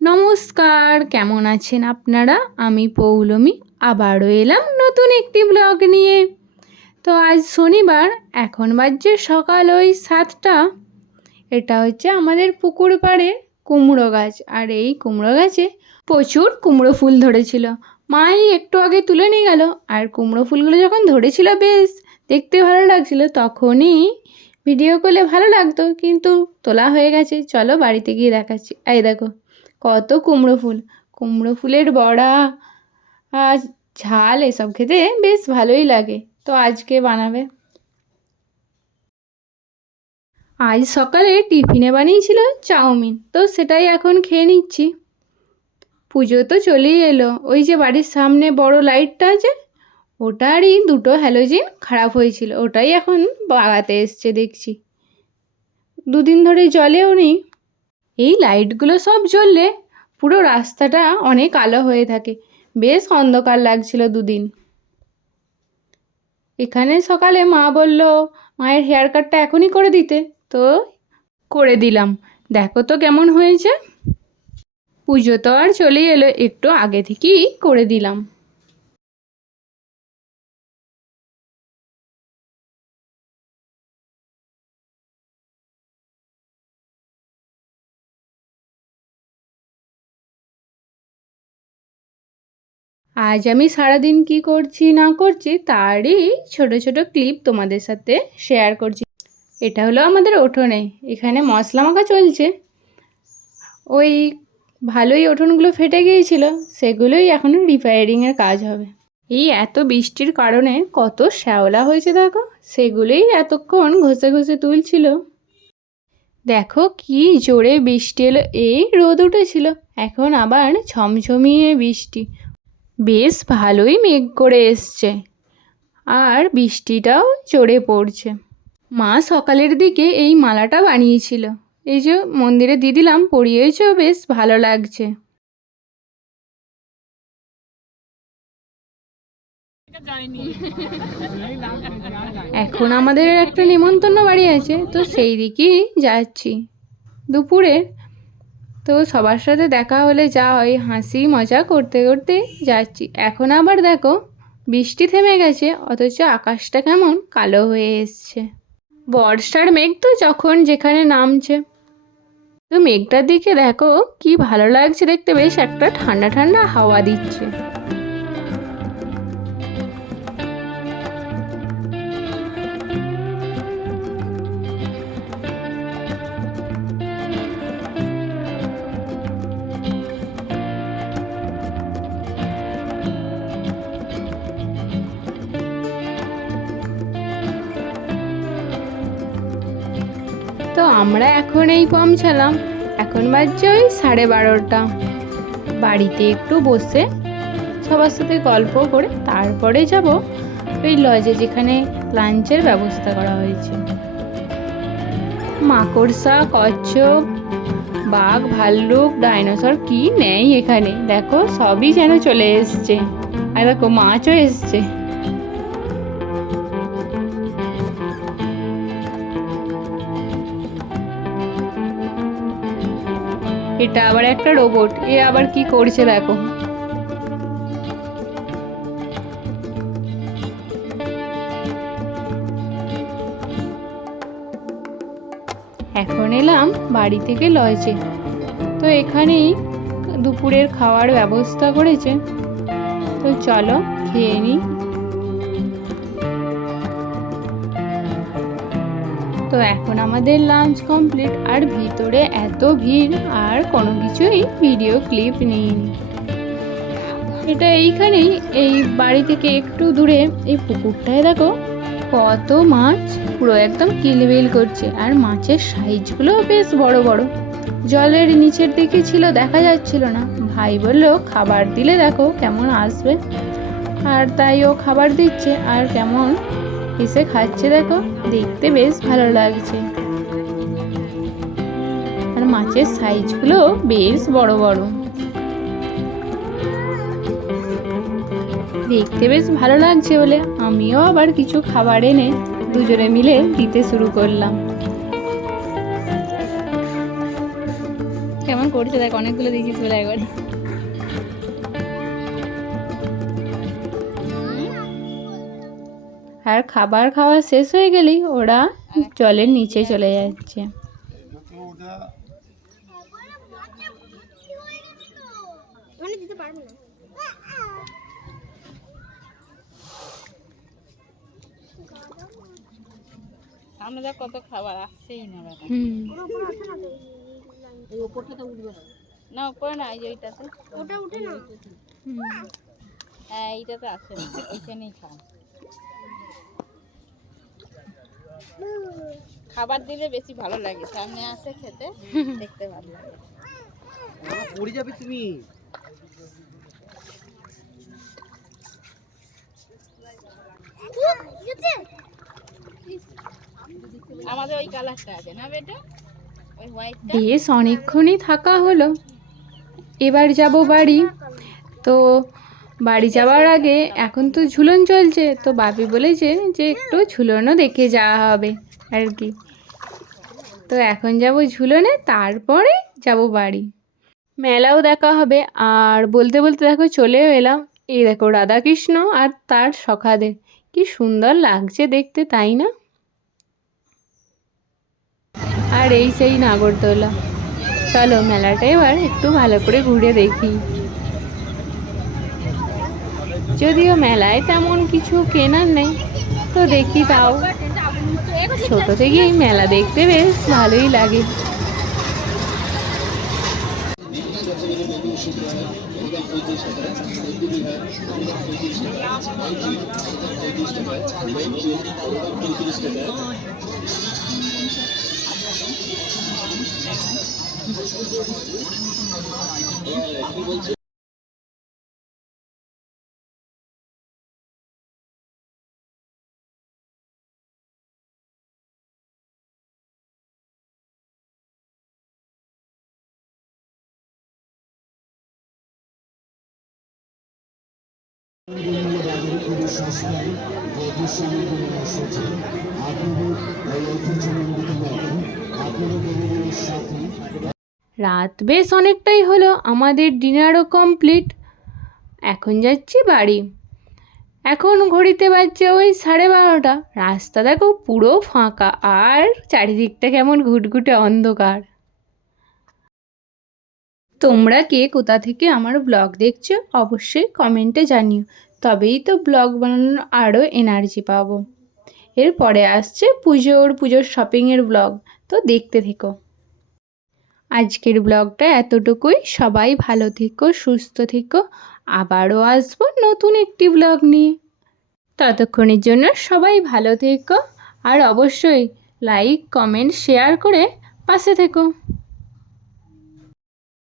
নমস্কার, কেমন আছেন আপনারা? আমি পৌলমী আবারও এলাম নতুন একটি ব্লগ নিয়ে। তো আজ শনিবার, এখন বাজছে সকাল ওই 7টা। এটা হচ্ছে আমাদের পুকুর পাড়ে কুমড়ো গাছ, আর এই কুমড়ো গাছে প্রচুর কুমড়ো ফুল ধরেছিল। মাই একটু আগে তুলে নিয়ে গেল, আর কুমড়ো ফুলগুলো যখন ধরেছিল বেশ দেখতে ভালো লাগছিল, তখনই ভিডিও করলে ভালো লাগতো, কিন্তু তোলা হয়ে গেছে। চলো বাড়িতে গিয়ে দেখাচ্ছি। এই দেখো কত কুমড়ো ফুল। কুমড়ো ফুলের বড়া আর ঝাল এসব খেতে বেশ ভালোই লাগে। তো আজকে বানাবে। আজ সকালে টিফিনে বানিয়েছিল চাউমিন, তো সেটাই এখন খেয়ে নিচ্ছি। পুজো তো চলেই এলো। ওই যে বাড়ির সামনে বড় লাইটটা আছে, ওটারই দুটো হ্যালোজেন খারাপ হয়েছিল, ওটাই এখন বাগাতে এসছে দেখছি। দুদিন ধরে জ্বলেও নি। এই লাইটগুলো সব জ্বললে পুরো রাস্তাটা অনেক আলো হয়ে থাকে, বেশ অন্ধকার লাগছিল দুদিন। এখানে সকালে মা বলল মায়ের হেয়ার কাটটা এখনই করে দিতে, তো করে দিলাম। দেখো তো কেমন হয়েছে। পুজো তো আর চলেই এলো, একটু আগে থেকেই করে দিলাম। আজ আমি সারাদিন কি করছি না করছি তারই ছোট ছোট ক্লিপ তোমাদের সাথে শেয়ার করছি। এটা হলো আমাদের উঠোনে, এখানে মশলা মাখা চলছে। ওই ভালোই উঠোনগুলো ফেটে গিয়েছিল, সেগুলোই এখন রিপেয়ারিংয়ের কাজ হবে। এই এত বৃষ্টির কারণে কত শ্যাওলা হয়েছে দেখো, সেগুলোই এতক্ষণ ঘষে ঘষে তুলছিল। দেখো কি জোরে বৃষ্টি এলো, এই রোদ উঠেছিল, এখন আবার ঝমঝমিয়ে বৃষ্টি। বেশ ভালোই মেঘ করে এসছে, আর বৃষ্টিটাও জোরে পড়ছে। মা সকালের দিকে এই মালাটা বানিয়েছিল, এই যে মন্দিরে দিয়ে দিলাম, পরিয়েছেও বেশ ভালো লাগছে। এখন আমাদের একটা নিমন্ত্রণ বাড়ি আছে, তো সেই দিকেই যাচ্ছি দুপুরে। তো সবার সাথে দেখা হলে যা হয়, হাসি মজা করতে করতে যাচ্ছি। এখন আবার দেখো বৃষ্টি থেমে গেছে, অথচ আকাশটা কেমন কালো হয়ে এসছে। বর্ষার মেঘ তো যখন যেখানে নামছে। তো মেঘটার দিকে দেখো কি ভালো লাগছে দেখতে, বেশ একটা ঠান্ডা ঠান্ডা হাওয়া দিচ্ছে। তো আমরা এখন এই পৌঁছালাম, এখন বাজছে ওই 12:30। বাড়িতে একটু বসে সবার সাথে গল্প করে তারপরে যাব ওই লজে, যেখানে লাঞ্চের ব্যবস্থা করা হয়েছে। মাকড়সা, কচ্ছপ, বাঘ, ভাল্লুক, ডাইনোসর কি নেই এখানে, দেখো সবই যেন চলে এসছে। আর দেখো মাছও এসছে। এটা আবার একটা রোবট, এ আবার কি করছে দেখো। এখন এলাম বাড়ি থেকে লজে, তো এখানেই দুপুরের খাওয়ার ব্যবস্থা করেছে, তো চলো খেয়ে নিই। তো এখন আমাদের লাঞ্চ কমপ্লিট, আর ভিতরে এত ভিড় আর কোনো কিছুই ভিডিও ক্লিপ নিইনি। এটা এইখানেই, এই বাড়ি থেকে একটু দূরে এই পুকুরটায় দেখো কত মাছ, পুরো একদম কিলবিল করছে, আর মাছের সাইজগুলো বেশ বড় বড়। জলের নিচের দিকে ছিল, দেখা যাচ্ছিল না। ভাই বললো খাবার দিলে দেখো কেমন আসবে, আর তাই ও খাবার দিচ্ছে, আর কেমন এসে খাচ্ছে দেখো, দেখতে বেশ ভালো লাগছে। আর মাছের সাইজগুলো বেশ বড় বড়। দেখতে বেশ ভালো লাগছে বলে আমিও আবার কিছু খাবার এনে দুজনে মিলে দিতে শুরু করলাম। কেমন করছে দেখ, অনেকগুলো দিয়েছিস বলে একবারে। আর খাবার খাওয়া শেষ হয়ে গেলেই ওরা জলের নিচে চলে যাচ্ছে। সামনে দেখ কত খাবার আসছেই না বেটা। এই উপরটা তো উঠবে না, উপরে না, এই যে এইটাতে ওটা উঠে না। হ্যাঁ এইটাতে আসে না, এখানেই খাও। খাবার দিলে বেশি ভালো লাগে, সামনে আসে খেতে দেখতে ভালো লাগে। পড়ে যাবে তুমি। আমাদের ওই কালারটা আছে না বেটা, ওই হোয়াইটটা। বেশ অনেকক্ষণই থাকা হলো, এবার যাব বাড়ি। তো বাড়ি যাওয়ার আগে এখন তো ঝুলন চলছে, তো বাপি বলেছে যে একটু ঝুলনও দেখে যাওয়া হবে আর কি। তো এখন যাব ঝুলনে, তারপরে যাব বাড়ি, মেলাও দেখা হবে। আর বলতে বলতে দেখো চলেও এলাম। এই দেখো রাধাকৃষ্ণ আর তার সখাদের, কি সুন্দর লাগছে দেখতে, তাই না? আর এই সেই নাগরদোলা। চলো মেলাটা এবার একটু ভালো করে ঘুরে দেখি। যদিও মেলায় তেমন কিছু কেনার নেই, তো দেখি তাও। ছোট থেকেই মেলা দেখতে বেশ ভালোই লাগে। রাত বেশ অনেকটাই হলো, আমাদের ডিনারও কমপ্লিট। এখন যাচ্ছি বাড়ি। এখন ঘড়িতে বাজছে ওই 12:30। রাস্তা দেখো পুরো ফাঁকা, আর চারিদিকটা কেমন ঘুটঘুটে অন্ধকার। তোমরা কে কোথা থেকে আমার ব্লগ দেখছো অবশ্যই কমেন্টে জানিও, তবেই তো ব্লগ বানানোর আরও এনার্জি পাবো। এরপরে আসছে পুজোর শপিংয়ের ব্লগ, তো দেখতে থেকো। আজকের ব্লগটা এতটুকুই। সবাই ভালো থেকো, সুস্থ থেকো। আবারও আসবো নতুন একটি ব্লগ নিয়ে। ততক্ষণের জন্য সবাই ভালো থেকো, আর অবশ্যই লাইক, কমেন্ট, শেয়ার করে পাশে থেকো।